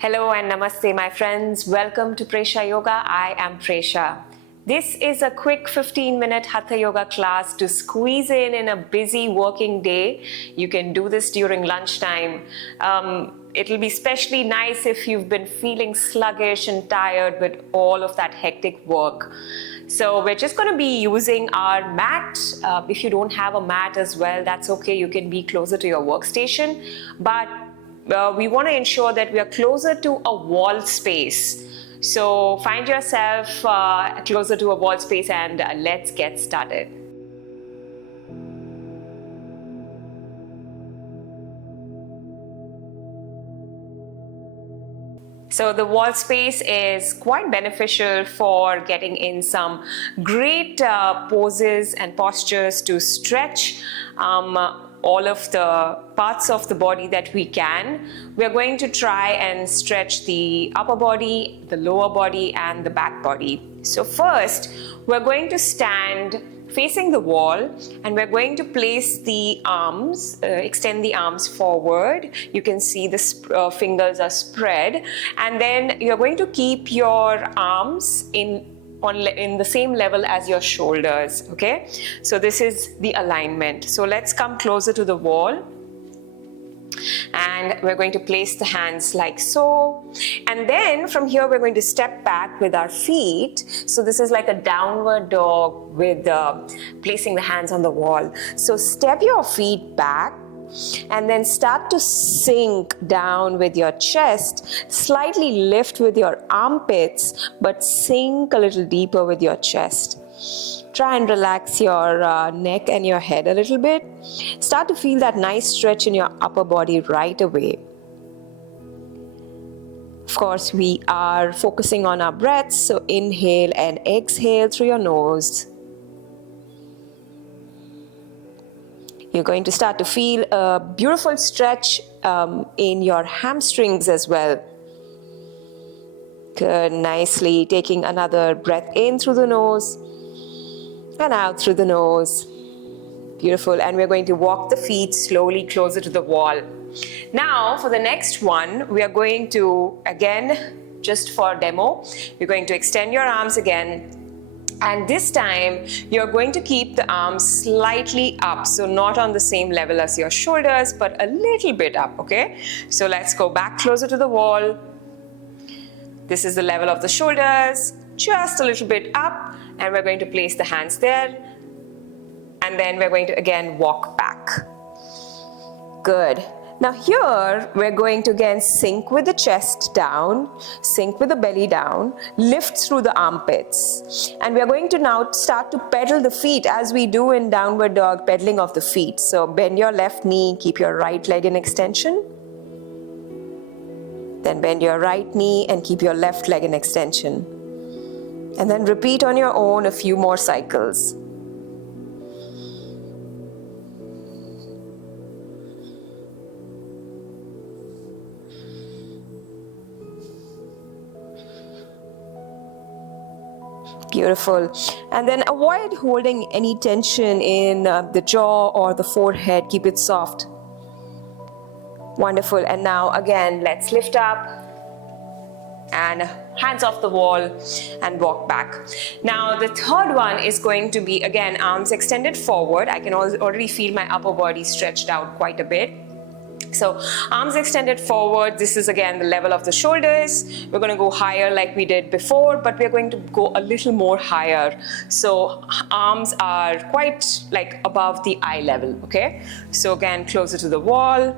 Hello and namaste, my friends. Welcome to Presha Yoga. I am Presha. This is a quick 15-minute Hatha Yoga class to squeeze in a busy working day. You can do this during lunchtime. It'll be especially nice if you've been feeling sluggish and tired with all of that hectic work. So we're just going to be using our mat. If you don't have a mat as well, that's okay. You can be closer to your workstation. But we want to ensure that we are closer to a wall space. So find yourself closer to a wall space and let's get started. So the wall space is quite beneficial for getting in some great poses and postures to stretch all of the parts of the body that we can. We're going to try and stretch the upper body, the lower body, and the back body. So first, we're going to stand facing the wall and we're going to place the arms, extend the arms forward. You can see the fingers are spread, and then you're going to keep your arms in the same level as your shoulders, okay? So this is the alignment. So let's come closer to the wall. And we're going to place the hands like so. And then from here, we're going to step back with our feet. So this is like a downward dog with placing the hands on the wall. So step your feet back and then start to sink down with your chest. Slightly lift with your armpits, but sink a little deeper with your chest. Try and relax your neck and your head a little bit. Start to feel that nice stretch in your upper body right away. Of course, we are focusing on our breaths, so inhale and exhale through your nose. You're going to start to feel a beautiful stretch in your hamstrings as well. Good, nicely taking another breath in through the nose and out through the nose. Beautiful. And we're going to walk the feet slowly closer to the wall. Now for the next one, we are going to, again, just for demo, you're going to extend your arms again. And this time, you're going to keep the arms slightly up. So not on the same level as your shoulders, but a little bit up, okay? So let's go back closer to the wall. This is the level of the shoulders, just a little bit up. And we're going to place the hands there. And then we're going to again walk back. Good. Now here, we're going to again sink with the chest down, sink with the belly down, lift through the armpits. And we're going to now start to pedal the feet as we do in downward dog, pedaling of the feet. So bend your left knee, keep your right leg in extension. Then bend your right knee and keep your left leg in extension. And then repeat on your own a few more cycles. Beautiful. And then avoid holding any tension in the jaw or the forehead. Keep it soft. Wonderful. And now again, let's lift up and hands off the wall and walk back. Now the third one is going to be, again, arms extended forward. I can already feel my upper body stretched out quite a bit. So arms extended forward. This is again the level of the shoulders. We're going to go higher like we did before, but we're going to go a little more higher. So arms are quite like above the eye level, okay? So again, closer to the wall.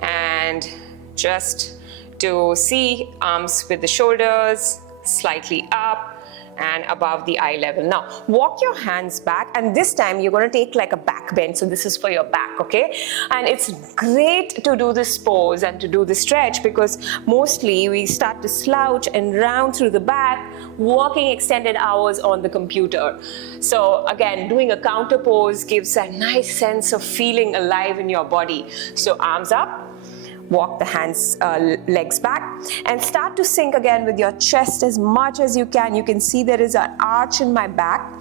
And just to see arms with the shoulders slightly up and above the eye level. Now, walk your hands back, and this time you're going to take like a back bend. So this is for your back, okay? And it's great to do this pose and to do the stretch because mostly we start to slouch and round through the back, working extended hours on the computer. So again, doing a counter pose gives a nice sense of feeling alive in your body. So arms up. Walk the hands, legs back, and start to sink again with your chest as much as you can. You can see there is an arch in my back,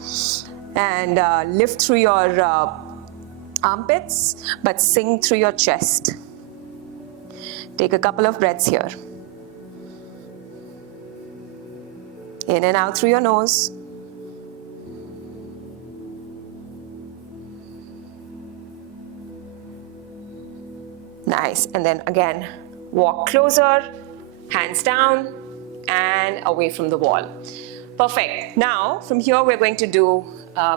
and lift through your armpits, but sink through your chest. Take a couple of breaths here. In and out through your nose. Nice. And then again, walk closer, hands down and away from the wall. Perfect. Now, from here we're going to do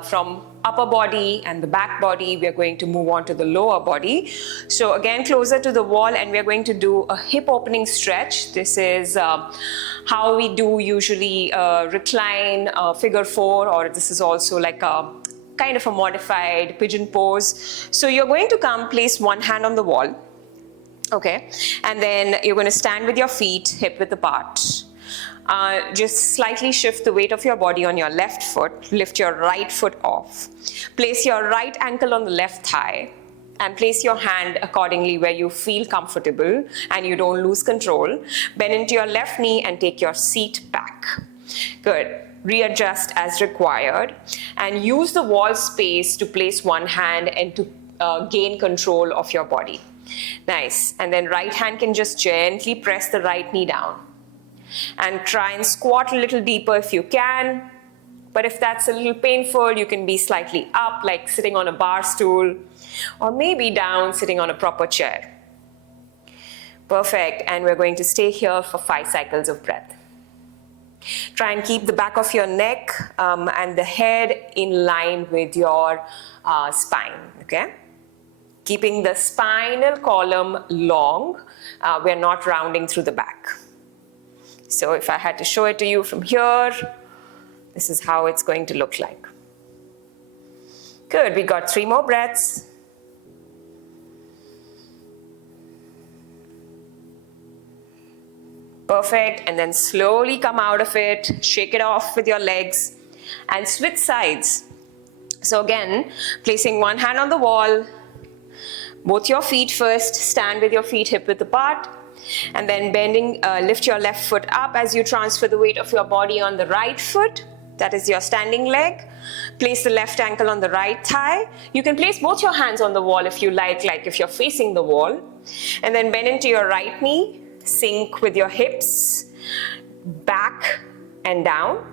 from upper body and the back body, we're going to move on to the lower body. So again, closer to the wall, and we're going to do a hip opening stretch. This is how we do usually recline figure 4, or this is also like a kind of a modified pigeon pose. So you're going to come place one hand on the wall, okay, and then you're going to stand with your feet hip width apart. Just slightly shift the weight of your body on your left foot, lift your right foot off. Place your right ankle on the left thigh and place your hand accordingly where you feel comfortable and you don't lose control. Bend into your left knee and take your seat back. Good. Readjust as required and use the wall space to place one hand and to gain control of your body. Nice. And then right hand can just gently press the right knee down. And try and squat a little deeper if you can. But if that's a little painful, you can be slightly up, like sitting on a bar stool, or maybe down, sitting on a proper chair. Perfect. And we're going to stay here for 5 cycles of breath. Try and keep the back of your neck and the head in line with your spine, okay? Keeping the spinal column long, we're not rounding through the back. So if I had to show it to you from here, this is how it's going to look like. Good, we got 3 more breaths. Perfect, and then slowly come out of it, shake it off with your legs and switch sides. So again, placing one hand on the wall, both your feet first, stand with your feet hip width apart. And then bending, lift your left foot up as you transfer the weight of your body on the right foot. That is your standing leg. Place the left ankle on the right thigh. You can place both your hands on the wall if you like if you're facing the wall. And then bend into your right knee. Sink with your hips, back and down.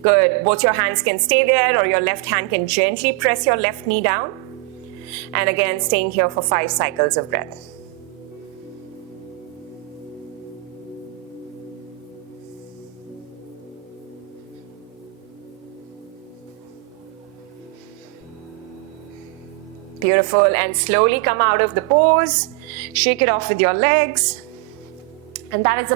Good. Both your hands can stay there, or your left hand can gently press your left knee down. And again, staying here for 5 cycles of breath. Beautiful, and slowly come out of the pose, shake it off with your legs, and that is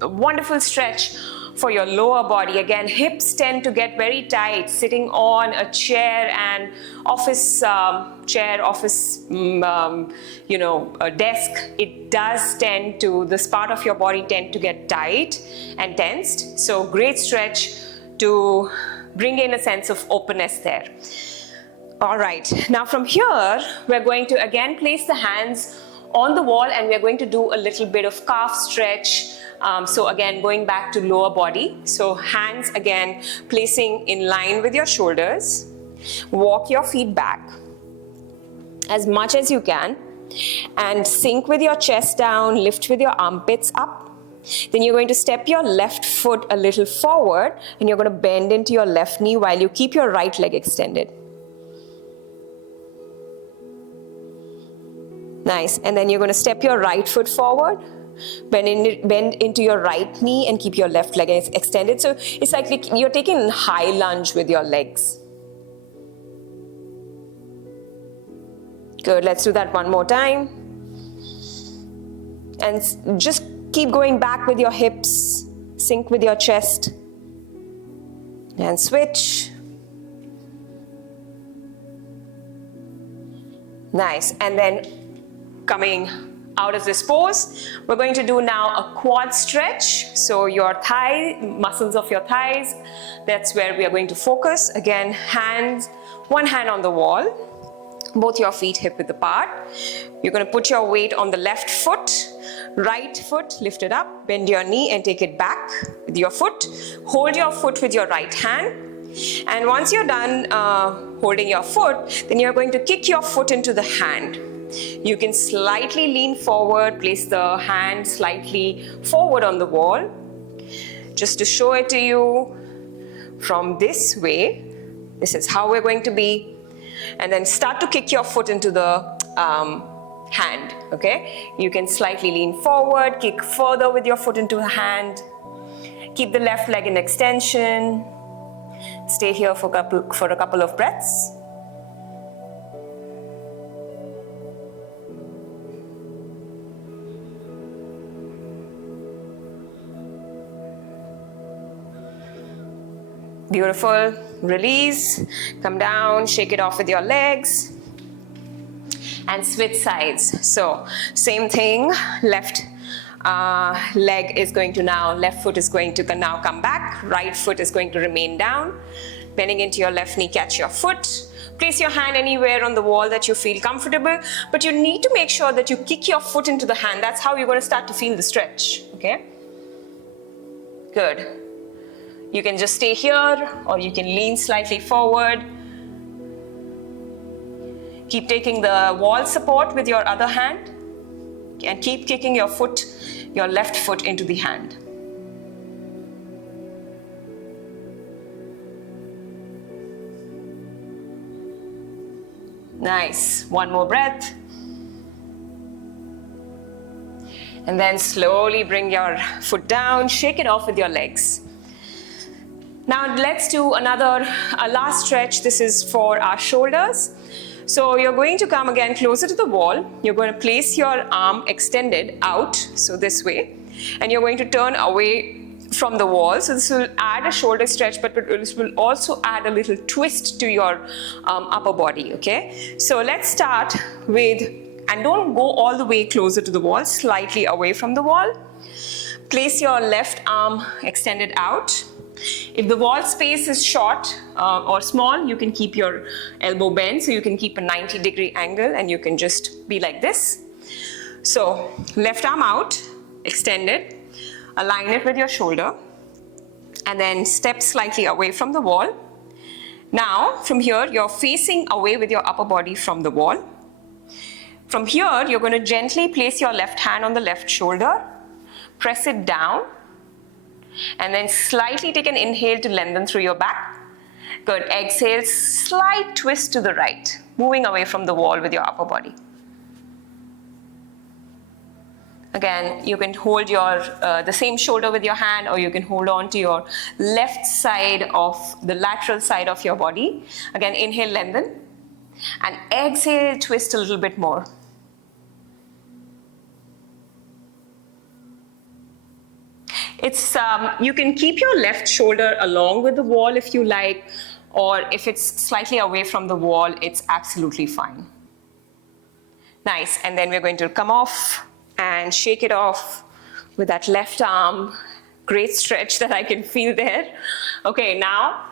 a wonderful stretch for your lower body. Again, hips tend to get very tight, sitting on a chair and office chair, office, a desk, it does tend to, this part of your body tend to get tight and tensed. So great stretch to bring in a sense of openness there. All right, now from here, we're going to again place the hands on the wall and we're going to do a little bit of calf stretch. So again, going back to lower body. So hands again, placing in line with your shoulders. Walk your feet back as much as you can and sink with your chest down, lift with your armpits up. Then you're going to step your left foot a little forward and you're going to bend into your left knee while you keep your right leg extended. Nice. And then you're going to step your right foot forward, bend into your right knee and keep your left leg extended. So it's like you're taking a high lunge with your legs. Good. Let's do that one more time. And just keep going back with your hips, sink with your chest and switch. Nice. And then coming out of this pose, we're going to do now a quad stretch. So your thigh, muscles of your thighs, that's where we are going to focus. Again, hands, one hand on the wall, both your feet hip width apart. You're going to put your weight on the left foot, right foot, lift it up, bend your knee and take it back with your foot. Hold your foot with your right hand. And once you're done holding your foot, then you're going to kick your foot into the hand. You can slightly lean forward, place the hand slightly forward on the wall. Just to show it to you from this way, this is how we're going to be. And then start to kick your foot into the hand, okay? You can slightly lean forward, kick further with your foot into the hand. Keep the left leg in extension. Stay here for a couple of breaths. Beautiful. Release. Come down. Shake it off with your legs. And switch sides. So, same thing. Left leg is going to now, left foot is going to now come back. Right foot is going to remain down. Bending into your left knee, catch your foot. Place your hand anywhere on the wall that you feel comfortable. But you need to make sure that you kick your foot into the hand. That's how you're going to start to feel the stretch. Okay? Good. You can just stay here, or you can lean slightly forward. Keep taking the wall support with your other hand, and keep kicking your foot, your left foot into the hand. Nice. One more breath. And then slowly bring your foot down, shake it off with your legs. Now let's do a last stretch. This is for our shoulders. So you're going to come again closer to the wall. You're going to place your arm extended out, so this way. And you're going to turn away from the wall. So this will add a shoulder stretch, but this will also add a little twist to your upper body, okay? So let's start with, and don't go all the way closer to the wall, slightly away from the wall. Place your left arm extended out. If the wall space is short or small, you can keep your elbow bent, so you can keep a 90-degree angle and you can just be like this. So left arm out, extended, align it with your shoulder, and then step slightly away from the wall. Now from here, you're facing away with your upper body from the wall. From here, you're going to gently place your left hand on the left shoulder, press it down, and then slightly take an inhale to lengthen through your back. Good. Exhale, slight twist to the right, moving away from the wall with your upper body. Again, you can hold the same shoulder with your hand, or you can hold on to your left side of the lateral side of your body. Again, inhale, lengthen, and exhale, twist a little bit more. You can keep your left shoulder along with the wall if you like, or if it's slightly away from the wall, it's absolutely fine. Nice. And then we're going to come off and shake it off with that left arm. Great stretch that I can feel there. Okay, now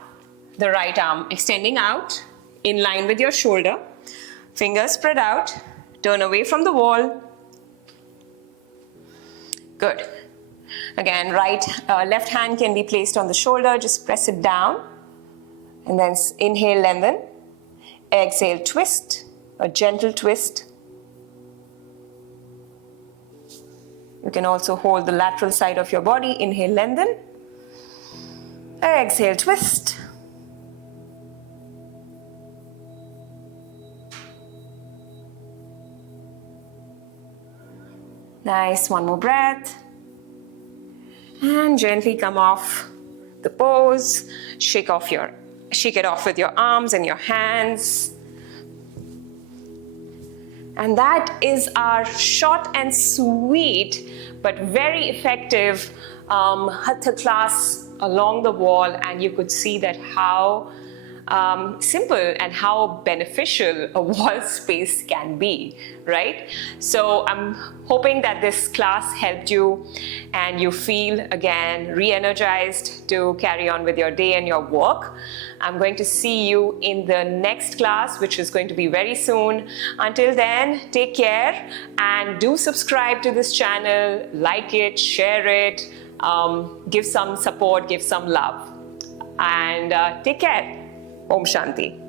the right arm extending out in line with your shoulder. Fingers spread out. Turn away from the wall. Good. Again, left hand can be placed on the shoulder. Just press it down. And then inhale, lengthen. Exhale, twist. A gentle twist. You can also hold the lateral side of your body. Inhale, lengthen. Exhale, twist. Nice. One more breath. And gently come off the pose. Shake it off with your arms and your hands. And that is our short and sweet but very effective Hatha class along the wall. And you could see that how simple and how beneficial a wall space can be, right? So I'm hoping that this class helped you and you feel again re-energized to carry on with your day and your work. I'm going to see you in the next class, which is going to be very soon. Until then, take care and do subscribe to this channel, like it, share it, give some support, give some love, and take care. Om Shanti.